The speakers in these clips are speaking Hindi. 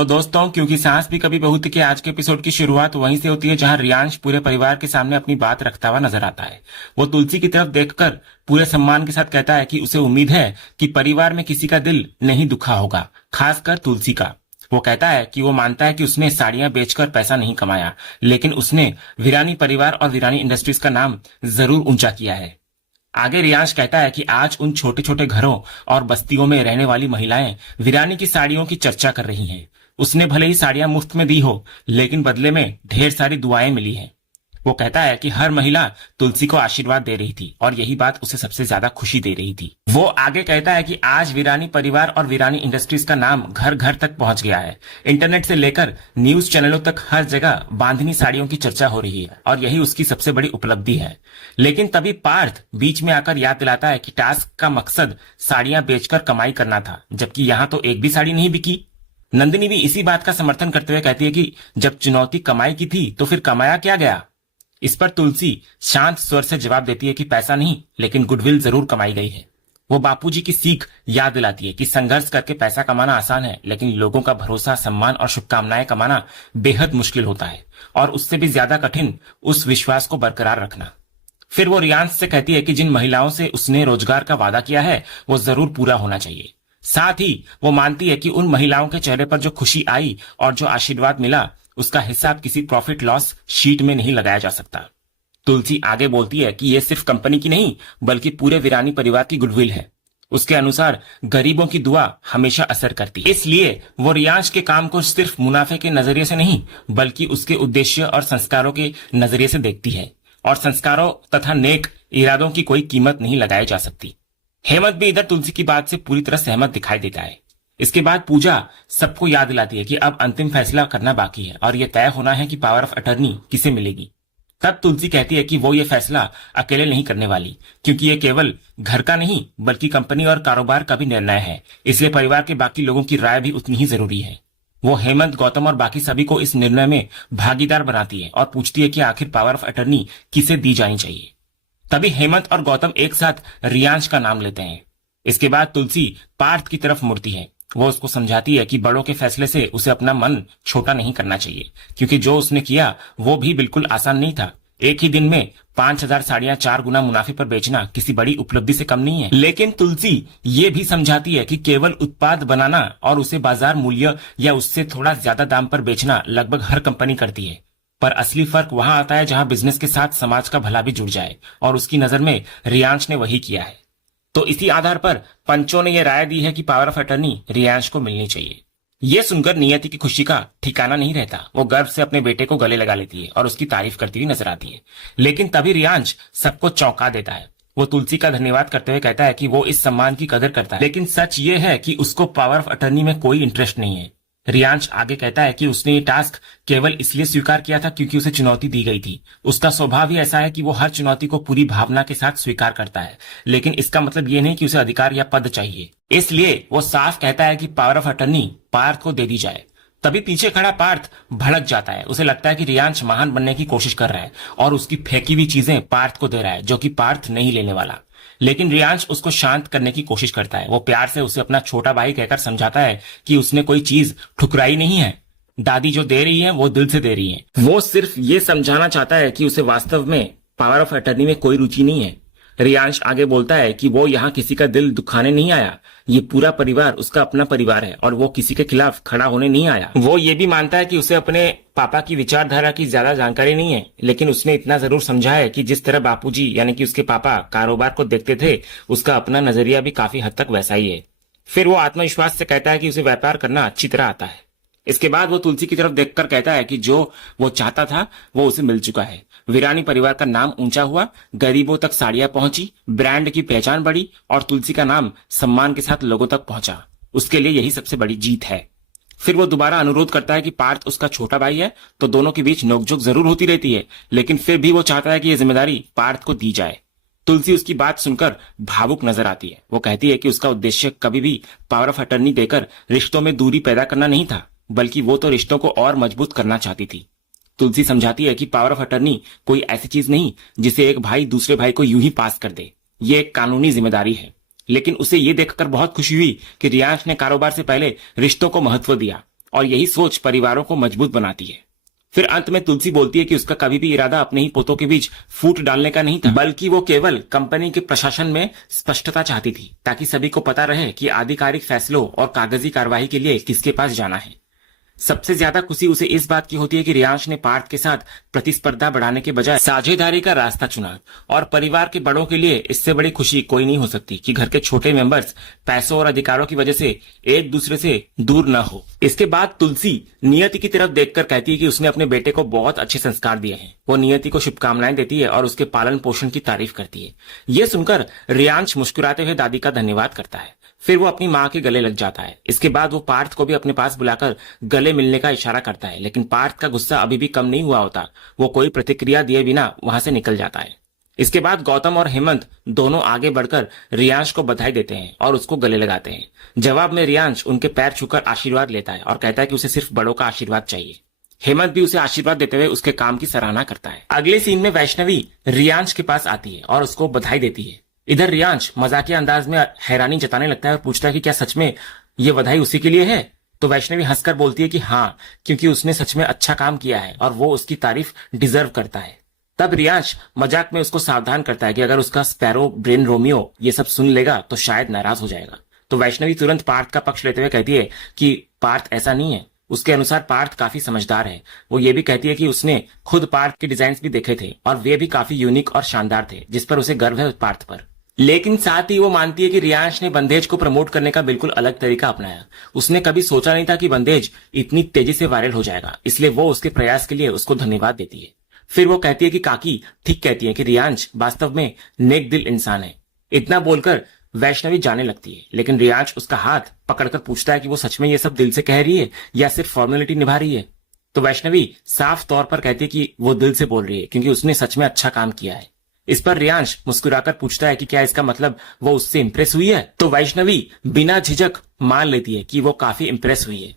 तो दोस्तों, क्योंकि सास भी कभी बहू थी के आज के एपिसोड की शुरुआत वहीं से होती है जहां रियांश पूरे परिवार के सामने अपनी बात रखता हुआ नजर आता है। वो तुलसी की तरफ देखकर पूरे सम्मान के साथ कहता है कि उसे उम्मीद है कि परिवार में किसी का दिल नहीं दुखा होगा, खासकर तुलसी का। वो कहता है कि वो मानता है कि उसने साड़ियां बेचकर पैसा नहीं कमाया, लेकिन उसने वीरानी परिवार और वीरानी इंडस्ट्रीज का नाम जरूर ऊंचा किया है। आगे रियांश कहता है कि आज उन छोटे छोटे घरों और बस्तियों में रहने वाली महिलाएं वीरानी की साड़ियों की चर्चा कर रही हैं। उसने भले ही साड़ियां मुफ्त में दी हो, लेकिन बदले में ढेर सारी दुआएं मिली हैं। वो कहता है कि हर महिला तुलसी को आशीर्वाद दे रही थी और यही बात उसे सबसे ज्यादा खुशी दे रही थी। वो आगे कहता है कि आज वीरानी परिवार और वीरानी इंडस्ट्रीज का नाम घर घर तक पहुंच गया है। इंटरनेट से लेकर न्यूज चैनलों तक हर जगह बांधनी साड़ियों की चर्चा हो रही है और यही उसकी सबसे बड़ी उपलब्धि है। लेकिन तभी पार्थ बीच में आकर याद दिलाता है कि टास्क का मकसद साड़ियां बेचकर कमाई करना था, जबकि यहाँ तो एक भी साड़ी नहीं बिकी। नंदिनी भी इसी बात का समर्थन करते हुए कहती है कि जब चुनौती कमाई की थी तो फिर कमाया क्या गया। इस पर तुलसी शांत स्वर से जवाब देती है कि पैसा नहीं, लेकिन गुडविल जरूर कमाई गई है। वो बापूजी की सीख याद दिलाती है कि संघर्ष करके पैसा कमाना आसान है, लेकिन लोगों का भरोसा, सम्मान और शुभकामनाएं कमाना बेहद मुश्किल होता है और उससे भी ज्यादा कठिन उस विश्वास को बरकरार रखना। फिर वो रियांश से कहती है कि जिन महिलाओं से उसने रोजगार का वादा किया है वो जरूर पूरा होना चाहिए। साथ ही वो मानती है कि उन महिलाओं के चेहरे पर जो खुशी आई और जो आशीर्वाद मिला, उसका हिसाब किसी प्रॉफिट लॉस शीट में नहीं लगाया जा सकता। तुलसी आगे बोलती है कि यह सिर्फ कंपनी की नहीं, बल्कि पूरे वीरानी परिवार की गुडविल है। उसके अनुसार गरीबों की दुआ हमेशा असर करती है। इसलिए वो रियांश के काम को सिर्फ मुनाफे के नजरिए से नहीं, बल्कि उसके उद्देश्य और संस्कारों के नजरिए से देखती है, और संस्कारों तथा नेक इरादों की कोई कीमत नहीं लगाई जा सकती। हेमंत भी इधर तुलसी की बात से पूरी तरह सहमत दिखाई देता है। इसके बाद पूजा सबको याद दिलाती है कि अब अंतिम फैसला करना बाकी है और यह तय होना है कि पावर ऑफ अटर्नी किसे मिलेगी। तब तुलसी कहती है कि वो ये फैसला अकेले नहीं करने वाली, क्योंकि ये केवल घर का नहीं बल्कि कंपनी और कारोबार का भी निर्णय है। इसलिए परिवार के बाकी लोगों की राय भी उतनी ही जरूरी है। वो हेमंत, गौतम और बाकी सभी को इस निर्णय में भागीदार बनाती है और पूछती है कि आखिर पावर ऑफ अटर्नी किसे दी जानी चाहिए। तभी हेमंत और गौतम एक साथ रियांश का नाम लेते हैं। इसके बाद तुलसी पार्थ की तरफ मुड़ती है। वो उसको समझाती है कि बड़ों के फैसले से उसे अपना मन छोटा नहीं करना चाहिए, क्योंकि जो उसने किया वो भी बिल्कुल आसान नहीं था। एक ही दिन में 5,000 साड़ियां 4 गुना मुनाफे पर बेचना किसी बड़ी उपलब्धि से कम नहीं है। लेकिन तुलसी ये भी समझाती है कि केवल उत्पाद बनाना और उसे बाजार मूल्य या उससे थोड़ा ज्यादा दाम पर बेचना लगभग हर कंपनी करती है, पर असली फर्क वहां आता है जहां बिजनेस के साथ समाज का भला भी जुड़ जाए, और उसकी नजर में रियांश ने वही किया है। तो इसी आधार पर पंचों ने यह राय दी है कि पावर ऑफ अटर्नी रियांश को मिलनी चाहिए। ये सुनकर नियति की खुशी का ठिकाना नहीं रहता। वो गर्व से अपने बेटे को गले लगा लेती है और उसकी तारीफ करती हुई नजर आती है। लेकिन तभी रियांश सबको चौंका देता है। वो तुलसी का धन्यवाद करते हुए कहता है कि वो इस सम्मान की कदर करता है, लेकिन सच ये है कि उसको पावर ऑफ अटर्नी में कोई इंटरेस्ट नहीं है। रियांश आगे कहता है कि उसने ये टास्क केवल इसलिए स्वीकार किया था क्योंकि उसे चुनौती दी गई थी। उसका स्वभाव ही ऐसा है कि वो हर चुनौती को पूरी भावना के साथ स्वीकार करता है, लेकिन इसका मतलब ये नहीं कि उसे अधिकार या पद चाहिए। इसलिए वो साफ कहता है कि पावर ऑफ अटर्नी पार्थ को दे दी जाए। तभी पीछे खड़ा पार्थ भड़क जाता है। उसे लगता है कि रियांश महान बनने की कोशिश कर रहा है और उसकी फेंकी हुई चीजें पार्थ को दे रहा है, जो कि पार्थ नहीं लेने वाला। लेकिन रियांश उसको शांत करने की कोशिश करता है। वो प्यार से उसे अपना छोटा भाई कहकर समझाता है कि उसने कोई चीज ठुकराई नहीं है। दादी जो दे रही है वो दिल से दे रही है। वो सिर्फ ये समझाना चाहता है कि उसे वास्तव में पावर ऑफ अटर्नी में कोई रुचि नहीं है। रियांश आगे बोलता है कि वो यहाँ किसी का दिल दुखाने नहीं आया। ये पूरा परिवार उसका अपना परिवार है और वो किसी के खिलाफ खड़ा होने नहीं आया। वो ये भी मानता है कि उसे अपने पापा की विचारधारा की ज्यादा जानकारी नहीं है, लेकिन उसने इतना जरूर समझा है कि जिस तरह बापूजी यानी कि उसके पापा कारोबार को देखते थे, उसका अपना नजरिया भी काफी हद तक वैसा ही है। फिर वो आत्मविश्वास से कहता है कि उसे व्यापार करना अच्छी तरह आता है। इसके बाद वो तुलसी की तरफ देखकर कहता है कि जो वो चाहता था वो उसे मिल चुका है। वीरानी परिवार का नाम ऊंचा हुआ, गरीबों तक साड़ियां पहुंची, ब्रांड की पहचान बढ़ी और तुलसी का नाम सम्मान के साथ लोगों तक पहुंचा। उसके लिए यही सबसे बड़ी जीत है। फिर वो दोबारा अनुरोध करता है कि पार्थ उसका छोटा भाई है, तो दोनों के बीच नोकझोंक जरूर होती रहती है, लेकिन फिर भी वो चाहता है कि यह जिम्मेदारी पार्थ को दी जाए। तुलसी उसकी बात सुनकर भावुक नजर आती है। वो कहती है कि उसका उद्देश्य कभी भी पावर ऑफ अटर्नी देकर रिश्तों में दूरी पैदा करना नहीं था, बल्कि वो तो रिश्तों को और मजबूत करना चाहती थी। तुलसी समझाती है कि पावर ऑफ अटर्नी कोई ऐसी चीज नहीं जिसे एक भाई दूसरे भाई को यूं ही पास कर दे। ये एक कानूनी जिम्मेदारी है। लेकिन उसे ये देखकर बहुत खुशी हुई कि रियांश ने कारोबार से पहले रिश्तों को महत्व दिया। और यही सोच परिवारों को मजबूत बनाती है। फिर अंत में तुलसी बोलती है कि उसका कभी भी इरादा अपने ही पोतों के बीच फूट डालने का नहीं था, बल्कि वो केवल कंपनी के प्रशासन में स्पष्टता चाहती थी, ताकि सभी को पता रहे कि आधिकारिक फैसलों और कागजी कार्रवाई के लिए किसके पास जाना है। सबसे ज्यादा खुशी उसे इस बात की होती है कि रियांश ने पार्थ के साथ प्रतिस्पर्धा बढ़ाने के बजाय साझेदारी का रास्ता चुना, और परिवार के बड़ों के लिए इससे बड़ी खुशी कोई नहीं हो सकती कि घर के छोटे मेंबर्स पैसों और अधिकारों की वजह से एक दूसरे से दूर न हो। इसके बाद तुलसी नियति की तरफ देखकर कहती है कि उसने अपने बेटे को बहुत अच्छे संस्कार दिए हैं। वो नियति को शुभकामनाएं देती है और उसके पालन पोषण की तारीफ करती है। ये सुनकर रियांश मुस्कुराते हुए दादी का धन्यवाद करता है। फिर वो अपनी माँ के गले लग जाता है। इसके बाद वो पार्थ को भी अपने पास बुलाकर गले मिलने का इशारा करता है, लेकिन पार्थ का गुस्सा अभी भी कम नहीं हुआ होता। वो कोई प्रतिक्रिया दिए बिना वहां से निकल जाता है। इसके बाद गौतम और हेमंत दोनों आगे बढ़कर रियांश को बधाई देते हैं और उसको गले लगाते हैं। जवाब में रियांश उनके पैर छूकर आशीर्वाद लेता है और कहता है कि उसे सिर्फ बड़ों का आशीर्वाद चाहिए। हेमंत भी उसे आशीर्वाद देते हुए उसके काम की सराहना करता है। अगले सीन में वैष्णवी रियांश के पास आती है और उसको बधाई देती है। इधर रियांश मजाकिया अंदाज में हैरानी जताने लगता है और पूछता है कि क्या सच में ये बधाई उसी के लिए है? तो वैष्णवी हंसकर बोलती है कि हाँ, क्योंकि उसने सच में अच्छा काम किया है और वो उसकी तारीफ डिजर्व करता है। तब रियांश मजाक में उसको सावधान करता है कि अगर उसका स्पैरो ब्रेन रोमियो ये सब सुन लेगा तो शायद नाराज हो जाएगा। तो वैष्णवी तुरंत पार्थ का पक्ष लेते हुए कहती है कि पार्थ ऐसा नहीं है। उसके अनुसार पार्थ काफी समझदार है। वो ये भी कहती है कि उसने खुद पार्थ के डिजाइन भी देखे थे और वे भी काफी यूनिक और शानदार थे, जिस पर उसे गर्व है पार्थ पर। लेकिन साथ ही वो मानती है कि रियांश ने बंदेज को प्रमोट करने का बिल्कुल अलग तरीका अपनाया। उसने कभी सोचा नहीं था कि बंदेज इतनी तेजी से वायरल हो जाएगा, इसलिए वो उसके प्रयास के लिए उसको धन्यवाद देती है। फिर वो कहती है कि काकी ठीक कहती है कि रियांश वास्तव में नेक दिल इंसान है। इतना बोलकर वैष्णवी जाने लगती है, लेकिन रियांश उसका हाथ पकड़कर पूछता है कि वो सच में ये सब दिल से कह रही है या सिर्फ फॉर्मेलिटी निभा रही है। तो वैष्णवी साफ तौर पर कहती है कि वो दिल से बोल रही है, क्योंकि उसने सच में अच्छा काम किया है। इस पर रियांश मुस्कुराकर पूछता है कि क्या इसका मतलब वो उससे इंप्रेस हुई है? तो वैष्णवी बिना झिझक मान लेती है कि वो काफी इंप्रेस हुई है।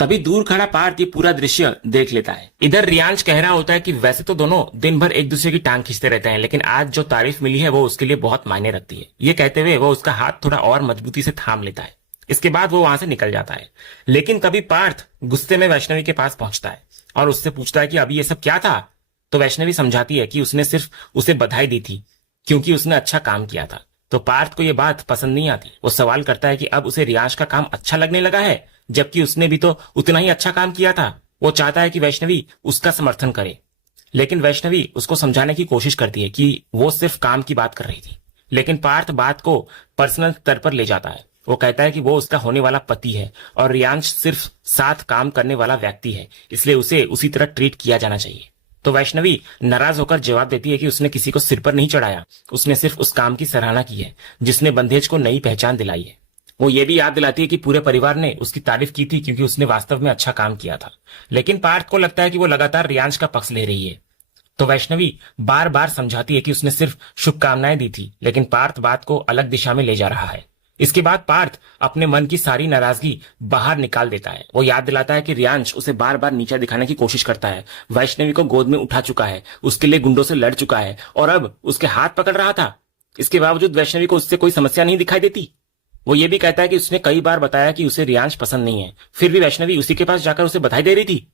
तभी दूर खड़ा पार्थ ये पूरा दृश्य देख लेता है। इधर रियांश कह रहा होता है कि वैसे तो दोनों दिन भर एक दूसरे की टांग खींचते रहते हैं, लेकिन आज जो तारीफ मिली है वो उसके लिए बहुत मायने रखती है। ये कहते हुए वो उसका हाथ थोड़ा और मजबूती से थाम लेता है। इसके बाद वो वहां से निकल जाता है। लेकिन कभी पार्थ गुस्से में वैष्णवी के पास पहुंचता है और उससे पूछता है कि अभी ये सब क्या था? तो वैष्णवी समझाती है कि उसने सिर्फ उसे बधाई दी थी क्योंकि उसने अच्छा काम किया था। तो पार्थ को यह बात पसंद नहीं आती। वो सवाल करता है कि अब उसे रियांश का काम अच्छा लगने लगा है, जबकि उसने भी तो उतना ही अच्छा काम किया था। वो चाहता है कि वैष्णवी उसका समर्थन करे, लेकिन वैष्णवी उसको समझाने की कोशिश करती है कि वो सिर्फ काम की बात कर रही थी। लेकिन पार्थ बात को पर्सनल स्तर पर ले जाता है। वो कहता है कि वो उसका होने वाला पति है और रियांश सिर्फ साथ काम करने वाला व्यक्ति है, इसलिए उसे उसी तरह ट्रीट किया जाना चाहिए। तो वैष्णवी नाराज होकर जवाब देती है कि उसने किसी को सिर पर नहीं चढ़ाया, उसने सिर्फ उस काम की सराहना की है जिसने बंदेज को नई पहचान दिलाई है। वो ये भी याद दिलाती है कि पूरे परिवार ने उसकी तारीफ की थी क्योंकि उसने वास्तव में अच्छा काम किया था। लेकिन पार्थ को लगता है कि वो लगातार रियांश का पक्ष ले रही है। तो वैष्णवी बार बार समझाती है कि उसने सिर्फ शुभकामनाएं दी थी, लेकिन पार्थ बात को अलग दिशा में ले जा रहा है। इसके बाद पार्थ अपने मन की सारी नाराजगी बाहर निकाल देता है। वो याद दिलाता है कि रियांश उसे बार बार नीचा दिखाने की कोशिश करता है, वैष्णवी को गोद में उठा चुका है, उसके लिए गुंडों से लड़ चुका है और अब उसके हाथ पकड़ रहा था। इसके बावजूद वैष्णवी को उससे कोई समस्या नहीं दिखाई देती। वो ये भी कहता है कि उसने कई बार बताया कि उसे रियांश पसंद नहीं है, फिर भी वैष्णवी उसी के पास जाकर उसे बधाई दे रही थी।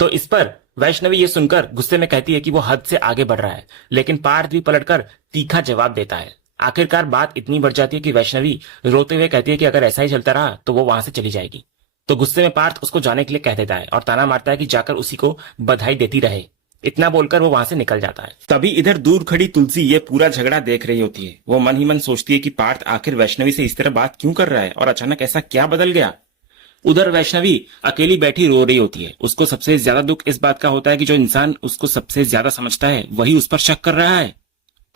तो इस पर वैष्णवी ये सुनकर गुस्से में कहती है कि वो हद से आगे बढ़ रहा है, लेकिन पार्थ भी पलटकर तीखा जवाब देता है। आखिरकार बात इतनी बढ़ जाती है कि वैष्णवी रोते हुए कहती है कि अगर ऐसा ही चलता रहा तो वो वहां से चली जाएगी। तो गुस्से में पार्थ उसको जाने के लिए कह देता है और ताना मारता है कि जाकर उसी को बधाई देती रहे। इतना बोलकर वो वहां से निकल जाता है। तभी इधर दूर खड़ी तुलसी ये पूरा झगड़ा देख रही होती है। वो मन ही मन सोचती है कि पार्थ आखिर वैष्णवी से इस तरह बात क्यों कर रहा है और अचानक ऐसा क्या बदल गया। उधर वैष्णवी अकेली बैठी रो रही होती है। उसको सबसे ज्यादा दुख इस बात का होता है कि जो इंसान उसको सबसे ज्यादा समझता है वही उस पर शक कर रहा है।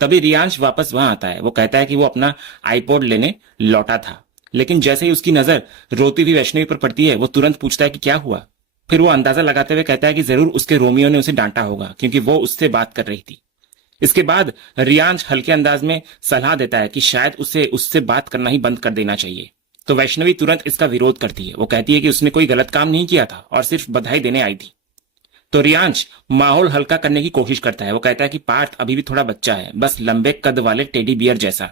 तभी रियांश वापस वहां आता है। वो कहता है कि वो अपना आईपॉड लेने लौटा था, लेकिन जैसे ही उसकी नजर रोती हुई वैष्णवी पर पड़ती है वो तुरंत पूछता है कि क्या हुआ। फिर वो अंदाजा लगाते हुए कहता है कि जरूर उसके रोमियो ने उसे डांटा होगा क्योंकि वो उससे बात कर रही थी। इसके बाद रियांश हल्के अंदाज में सलाह देता है कि शायद उसे उससे बात करना ही बंद कर देना चाहिए। तो वैष्णवी तुरंत इसका विरोध करती है। वो कहती है कि उसने कोई गलत काम नहीं किया था और सिर्फ बधाई देने आई थी। तो रियांश माहौल हल्का करने की कोशिश करता है। वो कहता है कि पार्थ अभी भी थोड़ा बच्चा है, बस लंबे कद वाले टेडी बियर जैसा।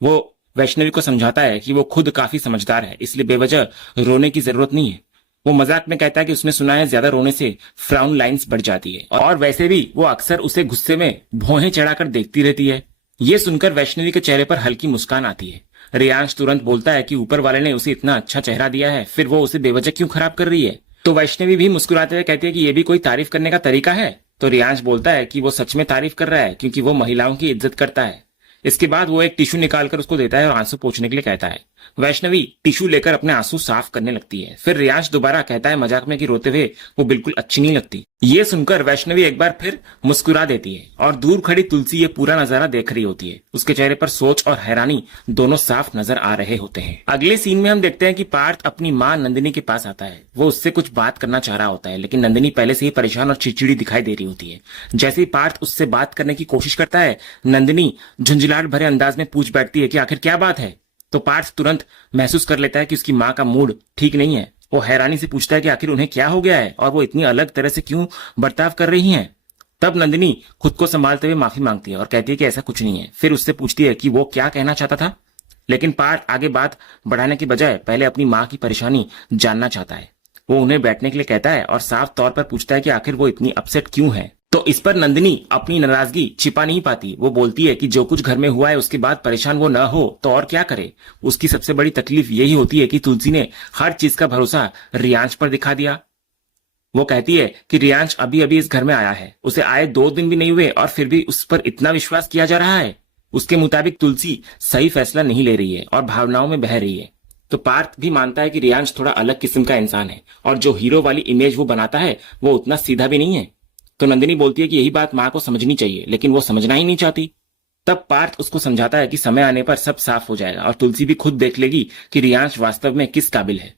वो वैष्णवी को समझाता है कि वो खुद काफी समझदार है, इसलिए बेवजह रोने की जरूरत नहीं है। वो मजाक में कहता है कि उसने सुना है ज्यादा रोने से फ्राउन लाइंस बढ़ जाती है और वैसे भी वो अक्सर उसे गुस्से में भौहें चढ़ाकर देखती रहती है। ये सुनकर वैष्णवी के चेहरे पर हल्की मुस्कान आती है। रियांश तुरंत बोलता है कि ऊपर वाले ने उसे इतना अच्छा चेहरा दिया है, फिर वो उसे बेवजह क्यों खराब कर रही है। तो वैष्णवी भी मुस्कुराते हुए कहती है कि ये भी कोई तारीफ करने का तरीका है। तो रियांश बोलता है कि वो सच में तारीफ कर रहा है क्योंकि वो महिलाओं की इज्जत करता है। इसके बाद वो एक टिश्यू निकालकर उसको देता है और आंसू पोंछने के लिए कहता है। वैष्णवी टिश्यू लेकर अपने आंसू साफ करने लगती है। फिर रियांश दोबारा कहता है मजाक में कि रोते हुए वो बिल्कुल अच्छी नहीं लगती। ये सुनकर वैष्णवी एक बार फिर मुस्कुरा देती है और दूर खड़ी तुलसी ये पूरा नजारा देख रही होती है। उसके चेहरे पर सोच और हैरानी दोनों साफ नजर आ रहे होते हैं। अगले सीन में हम देखते हैं कि पार्थ अपनी माँ नंदिनी के पास आता है। वो उससे कुछ बात करना चाह रहा होता है, लेकिन नंदिनी पहले से ही परेशान और चिड़चिड़ी दिखाई दे रही होती है। जैसे ही पार्थ उससे बात करने की कोशिश करता है, नंदिनी झुंझलाहट भरे अंदाज में पूछ बैठती है कि आखिर क्या बात है। तो पार्थ तुरंत महसूस कर लेता है कि उसकी माँ का मूड ठीक नहीं है। वो हैरानी से पूछता है कि आखिर उन्हें क्या हो गया है और वो इतनी अलग तरह से क्यों बर्ताव कर रही हैं। तब नंदिनी खुद को संभालते हुए माफी मांगती है और कहती है कि ऐसा कुछ नहीं है। फिर उससे पूछती है कि वो क्या कहना चाहता था, लेकिन पार्थ आगे बात बढ़ाने की बजाय पहले अपनी माँ की परेशानी जानना चाहता है। वो उन्हें बैठने के लिए कहता है और साफ तौर पर पूछता है कि आखिर वो इतनी अपसेट क्यों है। तो इस पर नंदिनी अपनी नाराजगी छिपा नहीं पाती। वो बोलती है कि जो कुछ घर में हुआ है उसके बाद परेशान वो न हो तो और क्या करे। उसकी सबसे बड़ी तकलीफ यही होती है कि तुलसी ने हर चीज का भरोसा रियांश पर दिखा दिया। वो कहती है कि रियांश अभी अभी इस घर में आया है, उसे आए 2 दिन भी नहीं हुए और फिर भी उस पर इतना विश्वास किया जा रहा है। उसके मुताबिक तुलसी सही फैसला नहीं ले रही है और भावनाओं में बह रही है। तो पार्थ भी मानता है कि रियांश थोड़ा अलग किस्म का इंसान है और जो हीरो वाली इमेज वो बनाता है वो उतना सीधा भी नहीं है। तो नंदिनी बोलती है कि यही बात माँ को समझनी चाहिए, लेकिन वो समझना ही नहीं चाहती। तब पार्थ उसको समझाता है कि समय आने पर सब साफ हो जाएगा और तुलसी भी खुद देख लेगी कि रियांश वास्तव में किस काबिल है।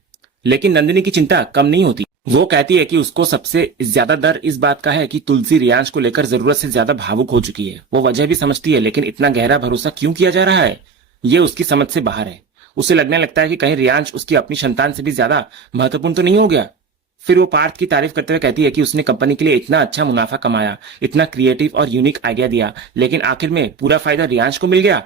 लेकिन नंदिनी की चिंता कम नहीं होती। वो कहती है कि उसको सबसे ज्यादा डर इस बात का है कि तुलसी रियांश को लेकर जरूरत से ज्यादा भावुक हो चुकी है। वो वजह भी समझती है, लेकिन इतना गहरा भरोसा क्यों किया जा रहा है ये उसकी समझ से बाहर है। उसे लगने लगता है कि कहीं रियांश उसकी अपनी संतान से भी ज्यादा महत्वपूर्ण तो नहीं हो गया। फिर वो पार्थ की तारीफ करते हुए कहती है कि उसने कंपनी के लिए इतना अच्छा मुनाफा कमाया, इतना क्रिएटिव और यूनिक आइडिया दिया, लेकिन आखिर में पूरा फायदा रियांश को मिल गया।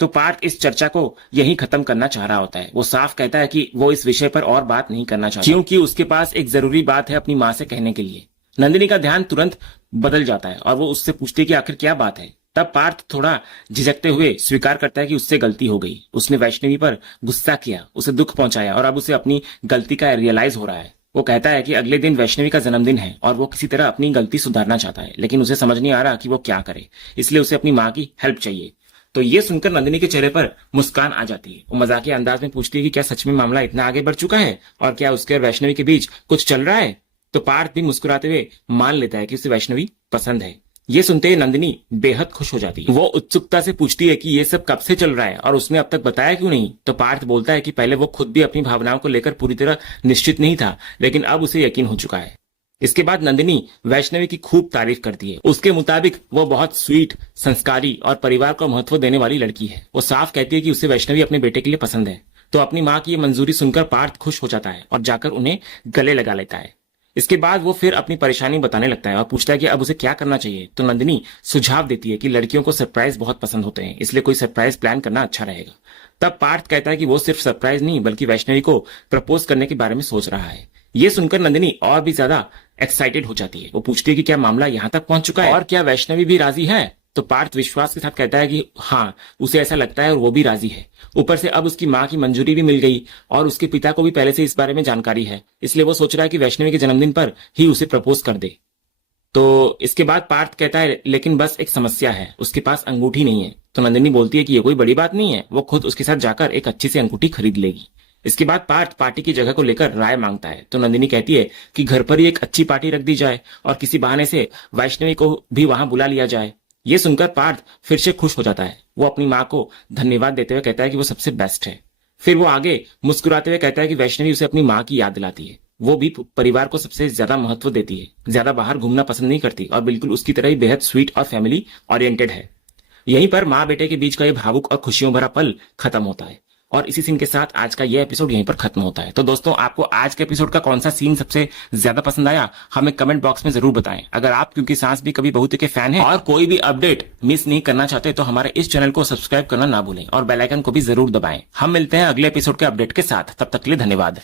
तो पार्थ इस चर्चा को यहीं खत्म करना चाह रहा होता है। वो साफ कहता है कि वो इस विषय पर और बात नहीं करना चाहता क्योंकि उसके पास एक जरूरी बात है अपनी माँ से कहने के लिए। नंदिनी का ध्यान तुरंत बदल जाता है और वो उससे पूछती है कि आखिर क्या बात है। तब पार्थ थोड़ा झिझकते हुए स्वीकार करता है कि उससे गलती हो गई। उसने वैष्णवी पर गुस्सा किया, उसे दुख पहुंचाया और अब उसे अपनी गलती का रियलाइज हो रहा है। वो कहता है कि अगले दिन वैष्णवी का जन्मदिन है और वो किसी तरह अपनी गलती सुधारना चाहता है, लेकिन उसे समझ नहीं आ रहा कि वो क्या करे, इसलिए उसे अपनी माँ की हेल्प चाहिए। तो ये सुनकर नंदिनी के चेहरे पर मुस्कान आ जाती है। वो मजाकिया अंदाज में पूछती है कि क्या सच में मामला इतना आगे बढ़ चुका है और क्या उसके और वैष्णवी के बीच कुछ चल रहा है। तो पार्थ भी मुस्कुराते हुए मान लेता है कि उसे वैष्णवी पसंद है। ये सुनते ही नंदिनी बेहद खुश हो जाती है। वो उत्सुकता से पूछती है कि ये सब कब से चल रहा है और उसने अब तक बताया क्यों नहीं। तो पार्थ बोलता है कि पहले वो खुद भी अपनी भावनाओं को लेकर पूरी तरह निश्चित नहीं था, लेकिन अब उसे यकीन हो चुका है। इसके बाद नंदिनी वैष्णवी की खूब तारीफ करती है। उसके मुताबिक वो बहुत स्वीट, संस्कारी और परिवार को महत्व देने वाली लड़की है। वो साफ कहती है कि उसे वैष्णवी अपने बेटे के लिए पसंद है। तो अपनी माँ की ये मंजूरी सुनकर पार्थ खुश हो जाता है और जाकर उन्हें गले लगा लेता है। इसके बाद वो फिर अपनी परेशानी बताने लगता है और पूछता है कि अब उसे क्या करना चाहिए। तो नंदिनी सुझाव देती है कि लड़कियों को सरप्राइज बहुत पसंद होते हैं, इसलिए कोई सरप्राइज प्लान करना अच्छा रहेगा। तब पार्थ कहता है कि वो सिर्फ सरप्राइज नहीं बल्कि वैष्णवी को प्रपोज करने के बारे में सोच रहा है। ये सुनकर नंदिनी और भी ज्यादा एक्साइटेड हो जाती है। वो पूछती है कि क्या मामला यहाँ तक पहुंच चुका है और क्या वैष्णवी भी राजी है। तो पार्थ विश्वास के साथ कहता है कि हाँ, उसे ऐसा लगता है और वो भी राजी है। ऊपर से अब उसकी माँ की मंजूरी भी मिल गई और उसके पिता को भी पहले से इस बारे में जानकारी है, इसलिए वो सोच रहा है कि वैष्णवी के जन्मदिन पर ही उसे प्रपोज कर दे। तो इसके बाद पार्थ कहता है लेकिन बस एक समस्या है, उसके पास अंगूठी नहीं है। तो नंदिनी बोलती है कि ये कोई बड़ी बात नहीं है, वो खुद उसके साथ जाकर एक अच्छी सी अंगूठी खरीद लेगी। इसके बाद पार्थ पार्टी की जगह को लेकर राय मांगता है। तो नंदिनी कहती है कि घर पर ही एक अच्छी पार्टी रख दी जाए और किसी बहाने से वैष्णवी को भी वहां बुला लिया जाए। ये सुनकर पार्थ फिर से खुश हो जाता है। वो अपनी माँ को धन्यवाद देते हुए कहता है कि वो सबसे बेस्ट है। फिर वो आगे मुस्कुराते हुए कहता है कि वैष्णवी उसे अपनी माँ की याद दिलाती है। वो भी परिवार को सबसे ज्यादा महत्व देती है, ज्यादा बाहर घूमना पसंद नहीं करती और बिल्कुल उसकी तरह ही बेहद स्वीट और फैमिली ओरिएंटेड है। यहीं पर माँ बेटे के बीच का ये भावुक और खुशियों भरा पल खत्म होता है और इसी सीन के साथ आज का ये एपिसोड यहीं पर खत्म होता है। तो दोस्तों, आपको आज के एपिसोड का कौन सा सीन सबसे ज्यादा पसंद आया हमें कमेंट बॉक्स में जरूर बताएं। अगर आप क्योंकि सांस भी कभी बहू के फैन हैं और कोई भी अपडेट मिस नहीं करना चाहते तो हमारे इस चैनल को सब्सक्राइब करना ना भूलें और बेल आइकन को भी जरूर दबाएं। हम मिलते हैं अगले एपिसोड के अपडेट के साथ, तब तक के लिए धन्यवाद।